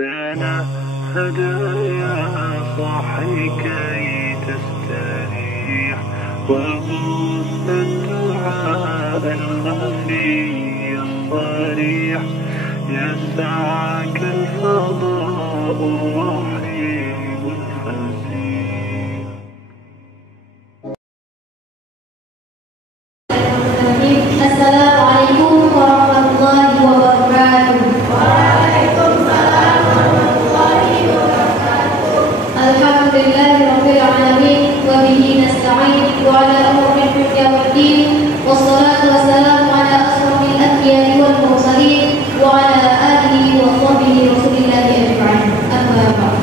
جئتنا هدايا صاحي كي تستريح وغص الدعاء الخفي الصريح يسعك الفضاء الرحيم الفسيح. السلام عليكم ورحمة الله وبركاته. وعليكم السلام ورحمة الله وبركاته. الحمد لله رب العالمين وبه نستعين وعلى أمور الدنيا والدين والصلاة والسلام على أشرف الأنبياء والمرسلين وعلى آله وصحبه رسول الله أجمعين. أما بعد.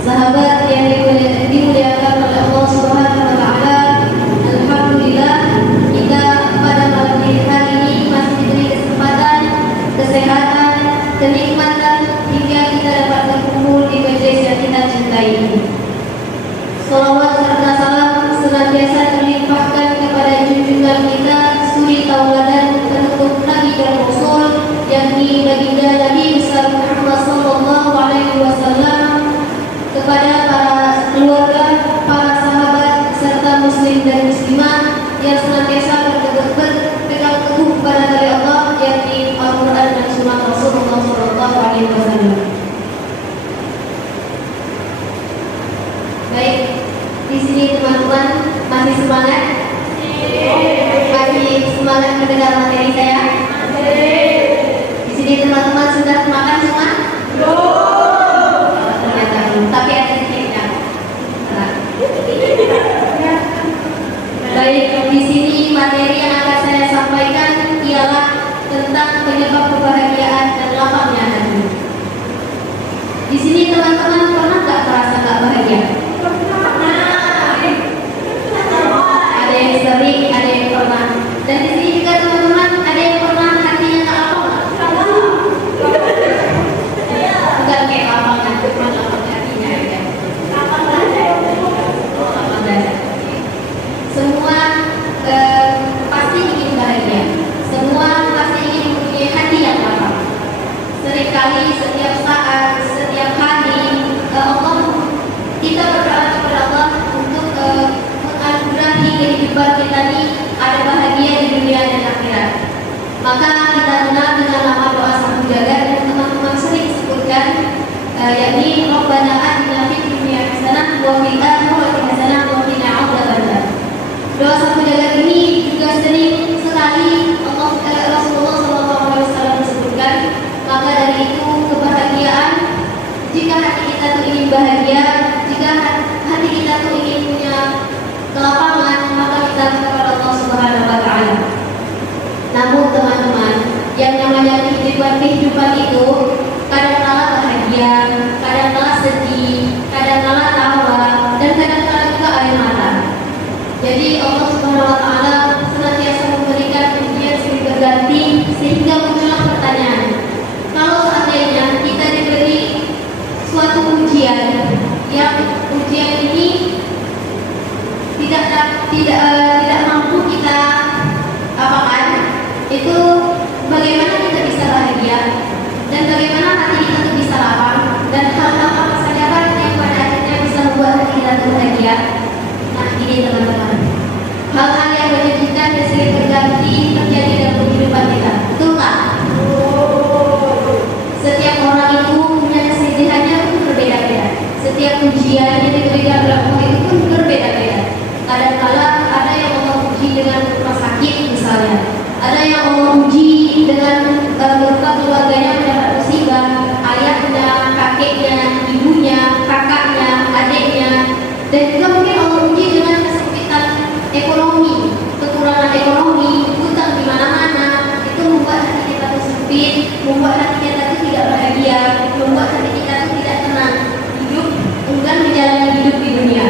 Sahabat yang dimuliakan oleh Allah Subhanahu wa taala, alhamdulillah kita pada malam hari ini masih diberi kesempatan, kesehatan, kenikmatan hingga kita dapat berkumpul di majelis yang kita cintai ini. Salawat serta salam senantiasa terlimpahkan kepada junjungan kita, suri tauladan penutup Nabi dan Rasul, yakni baginda Nabi besar Muhammad sallallahu alaihi wasallam, kepada para keluarga, para sahabat serta muslim dan muslimah yang senantiasa berpegang teguh kepada dari Allah, yakni Al-Quran dan Sunnah Rasulullah sallallahu alaihi wasallam. Baik, di sini teman-teman masih semangat? Masih semangat mendengar materi saya? Di sini teman-teman sudah makan semua? Tapi ada sedikitnya. Baik, di sini materi yang akan saya sampaikan ialah tentang penyebab kebahagiaan dan lapangnya hati. Di sini teman-teman pernah nggak merasa nggak bahagia? Ada yang sering, ada yang pernah. Dan di sini juga teman-teman ada yang pernah hatinya nggak lapang? Bukan kayak lapangan, cuma lapang hatinya ya. Semua pasti ingin bahagia. Semua pasti ingin mempunyai hati yang lapang. Seringkali setiap saat, setiap hari kita berdoa kepada Allah untuk menganugerahi kehidupan kita ini ada bahagia di dunia dan akhirat. Maka kita kenal dengan nama doa satu jagat yang teman-teman sering sebutkan, yakni Rabbana atina fid dunya hasanah wa fil akhirati hasanah wa qina adzabannar. Doa satu jagat ini juga sering sekali Rasulullah SAW sebutkan. Maka dari itu kebahagiaan, jika hati kita tuh ingin bahagia, jika hati kita tuh ingin punya kelapangan, maka kita kepada Allah Subhanahu wa taala. Namun teman-teman, yang namanya kehidupan itu kadang-kala bahagia, kadang-kala sedih, kadang-kala tawa, dan kadang-kala juga air mata. Jadi Allah Subhanahu wa taala senantiasa memberikan ujian silih berganti sehingga muncullah pertanyaan. Kalau seandainya kita diberi suatu ujian, yang ujian ini tidak mampu kita apakan, itu bagaimana kita bisa bahagia dan bagaimana hati kita itu bisa lapang, dan hal-hal apa saja yang pada akhirnya bisa membuat hati kita bahagia. Nah ini teman-teman, hal-hal yang menjadikan dan silih berganti terjadi dalam kehidupan kita, betul tak? Setiap orang itu punya kesedihannya pun berbeda-beda. Setiap ujian yang diberikan oleh Allah itu pun berbeda-beda. Kadang-kala ada yang Allah uji dengan rumah sakit misalnya, ada yang Allah uji dengan berupa keluarganya mendapat musibah, ayahnya, kakeknya, ibunya, kakaknya, adiknya, dan juga mungkin Allah uji dengan kesempitan ekonomi, kekurangan ekonomi, hutang di mana-mana. Itu membuat hati kita sempit, membuat hati kita tidak bahagia, membuat hati kita tidak tenang, hidup enggan menjalani hidup di dunia.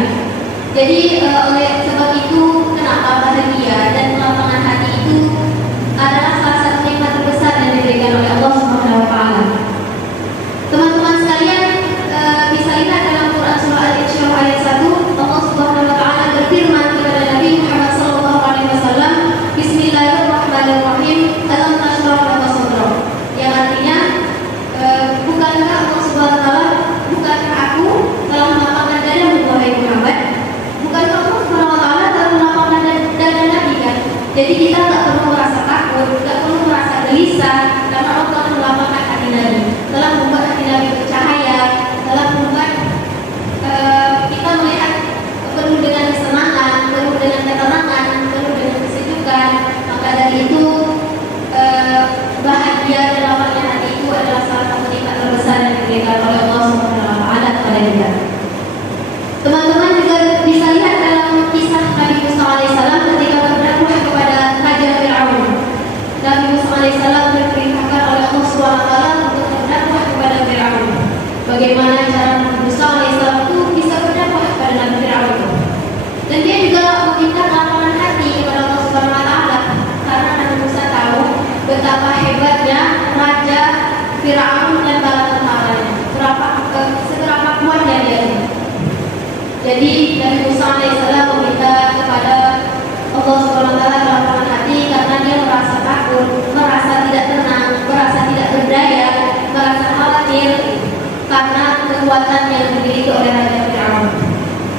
bagaimana cara Nabi Musa alaihissalam itu bisa berdakwah pada Nabi Fir'aun itu. Dan dia juga meminta kelapangan hati kepada Allah Subhanahu wa taala karena Nabi Musa tahu betapa hebatnya raja Fir'aun dan bala tentaranya, seberapa kuatnya dia. Jadi Nabi Musa alaihissalam meminta kepada Allah Subhanahu wa taala kelapangan hati karena dia merasa takut, merasa tidak tenang, merasa tidak berdaya, merasa khawatir karena kekuatan yang dimiliki oleh Raja Fir'aun.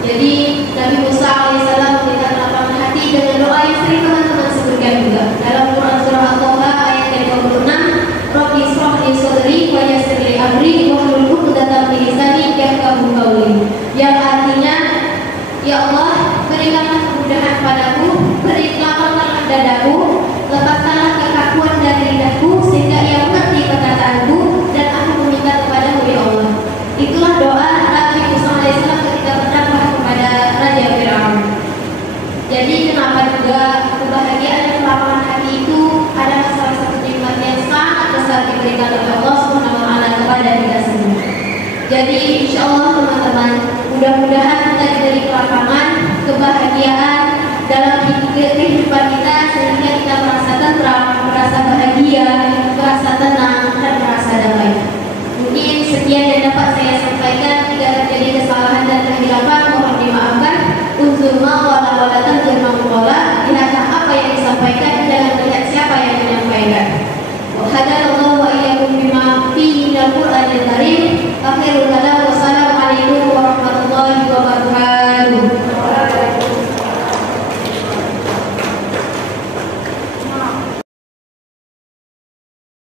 Jadi Nabi Musa alaihissalam meminta kelapangan hati dengan doa yang sering teman-teman sebutkan juga dalam Quran surah Al-Toha ayat yang 26, Rabbi ishrah li sadri wa yassir li amri wahlul 'uqdatam min lisani yafqahu qawli, yang artinya, ya Allah, berikanlah kemudahan padaku, lapangkanlah dadaku, lepaskanlah kekakuan dari lidahku sehingga ia mengerti perkataanku, dan aku meminta kepadamu ya Allah. Itulah doa Nabi Musa alaihissalam ketika berdakwah kepada Raja Fir'aun. Jadi kenapa juga kebahagiaan dan kelapangan hati itu adalah salah satu nikmat yang sangat besar diberikan oleh Allah Subhanahu wa taala kepada kita semua. Jadi insya Allah teman-teman, mudah-mudahan kita diberi kelapangan, kebahagiaan dalam kehidupan kita sehingga kita merasa tentram, merasa bahagia, merasa tenang, dan merasa damai. Mungkin sekian yang dapat saya sampaikan.